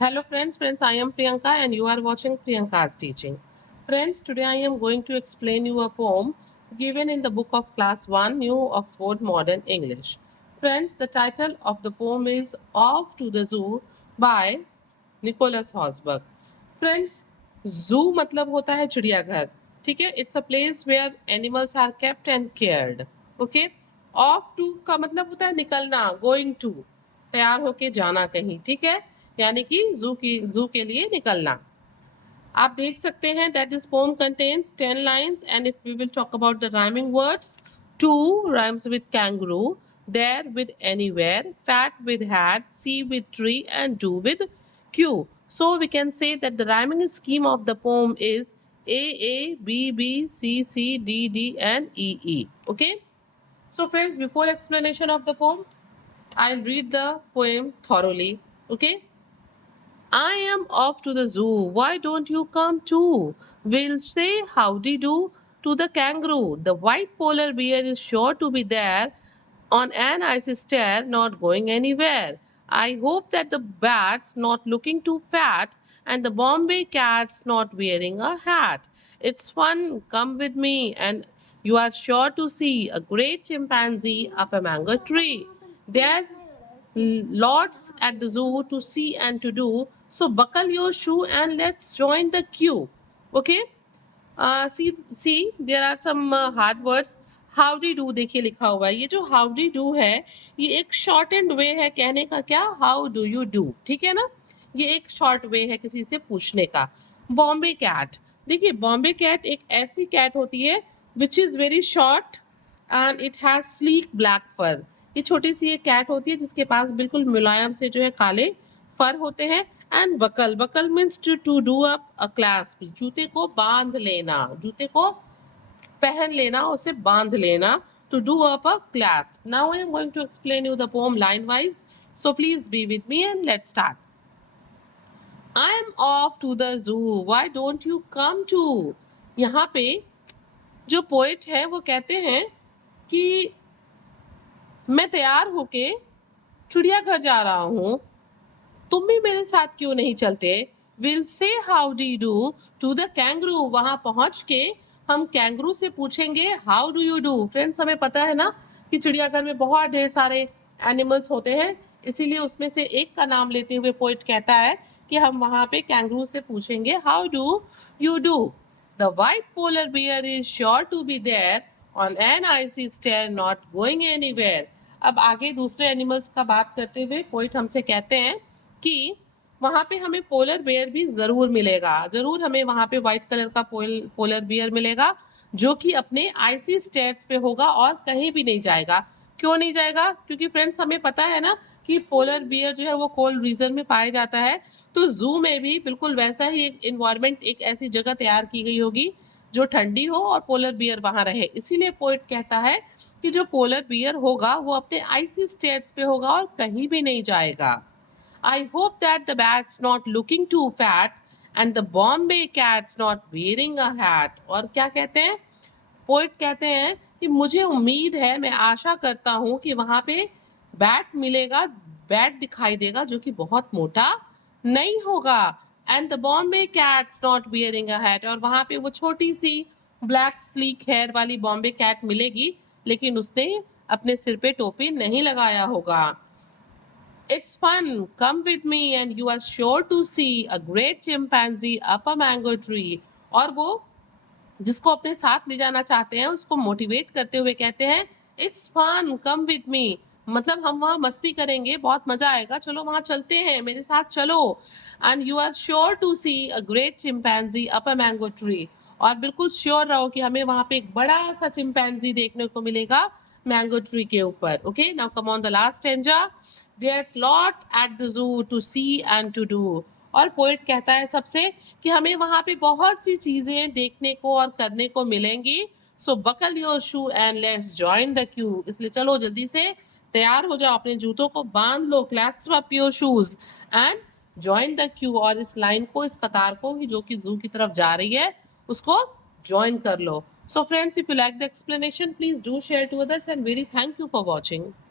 Hello friends, I am Priyanka and you are watching Priyanka's teaching. Friends, today I am going to explain you a poem given in the book of class 1 New Oxford Modern English. Friends, the title of the poem is Off to the Zoo by Nicholas Hosberg. Friends, zoo मतलब होता है चिड़ियाघर, ठीक है. It's a place where animals are kept and cared. Okay. Off to का मतलब होता है निकलना, गोइंग टू, तैयार होके जाना कहीं, ठीक है. यानी कि जू के लिए निकलना. आप देख सकते हैं that this poem contains 10 lines and if we will talk about the rhyming words, two rhymes with kangaroo, there with anywhere, fat with hat, see with tree and do with Q. So we can say that the rhyming scheme of the poem is A A B B C C D D and E E. Okay. So friends, before explanation of the poem, I'll read the poem thoroughly. Okay. I am off to the zoo. Why don't you come too? We'll say howdy do to the kangaroo. The white polar bear is sure to be there on an icy stair, not going anywhere. I hope that the bat's not looking too fat and the Bombay cat's not wearing a hat. It's fun, come with me, and you are sure to see a great chimpanzee up a mango tree. There's lots at the zoo to see and to do, so buckle your shoe and let's join the queue. Okay. See, there are some hard words. Howdy do देखिए लिखा हुआ है. ये जो howdy do है ये एक short and वे है कहने का. क्या? हाउ डू यू डू, ठीक है ना. ये एक शॉर्ट वे है किसी से पूछने का. बॉम्बे कैट, देखिए बॉम्बे कैट एक ऐसी कैट होती है which is very short and it has sleek black fur. ये छोटी सी एक कैट होती है जिसके पास बिल्कुल मुलायम से जो है काले फर होते हैं. And buckle, buckle means to do up a clasp, जूते को बांध लेना, जूते को पहन लेना, उसे बांध लेना. To do up a clasp. Now I am going to explain you the poem line wise, so please be with me and let's start. I am off to the zoo, why don't you come too. यहाँ पे जो poet है वो कहते हैं कि मैं तैयार होके चिड़ियाघर जा रहा हूँ, तुम भी मेरे साथ क्यों नहीं चलते. Will say how D do to the kangaroo. वहां पहुंच के हम कैंगरू से पूछेंगे how do you do. Friends, हमें पता है ना कि चिड़ियाघर में बहुत ढेर सारे एनिमल्स होते हैं, इसीलिए उसमें से एक का नाम लेते हुए पोइट कहता है कि हम वहां पे कैंगरू से पूछेंगे how do you do. The white polar bear is sure to be there on an icy stair, not going anywhere. अब आगे दूसरे एनिमल्स का बात करते हुए पोइट हमसे कहते हैं कि वहां पे हमें पोलर बेयर भी जरूर मिलेगा. जरूर हमें वहां पे व्हाइट कलर का पोलर बियर मिलेगा जो कि अपने आइसी स्टेयर्स पे होगा और कहीं भी नहीं जाएगा. क्यों नहीं जाएगा? क्योंकि फ्रेंड्स हमें पता है ना कि पोलर बियर जो है वो कोल्ड रीजन में पाया जाता है. तो जू में भी बिल्कुल वैसा ही एक इन्वायरमेंट, एक ऐसी जगह तैयार की गई होगी जो ठंडी हो और पोलर बियर वहां रहे. इसीलिए पोइट कहता है कि जो पोलर बियर होगा वो अपने आइसी स्टेयर्स पे होगा और कहीं भी नहीं जाएगा. I hope that the bat's not looking too fat and the Bombay cat's not wearing a hat. और क्या कहते हैं? पोइट कहते हैं कि मुझे उम्मीद है, मैं आशा करता हूँ कि वहां पे बैट मिलेगा, बैट दिखाई देगा जो कि बहुत मोटा नहीं होगा. And the Bombay cats not wearing a hat. और वहां पे वो छोटी सी ब्लैक स्लीक हेयर वाली बॉम्बे कैट मिलेगी लेकिन उसने अपने सिर पे टोपी नहीं लगाया होगा. It's fun. Come with me and you are sure to see a great chimpanzee up a mango tree. और वो जिसको अपने साथ ले जाना चाहते हैं उसको मोटिवेट करते हुए कहते हैं it's fun, come with me. मतलब हम वहाँ मस्ती करेंगे, बहुत मजा आएगा, चलो वहाँ चलते हैं, मेरे साथ चलो. And you are sure to see a great chimpanzee up a mango tree. और बिल्कुल श्योर रहो कि हमें वहाँ पे एक बड़ा सा चिंपैंजी देखने को मिलेगा मैंगो ट्री के ऊपर. Okay, now come on the last stanza. There's lot at the zoo to see and to do. और पोइट कहता है सबसे कि हमें वहां पे बहुत सी चीजें देखने को और करने को मिलेंगी. So buckle your shoe and let's join the queue. इसलिए चलो जल्दी से तैयार हो जाओ, अपने जूतों को बांध लो, clasp up your shoes and join the queue. और इस लाइन को, इस कतार को ही जो कि जू की तरफ जा रही है उसको ज्वाइन कर लो. So friends, if you like the explanation please do share to others and very thank you for watching.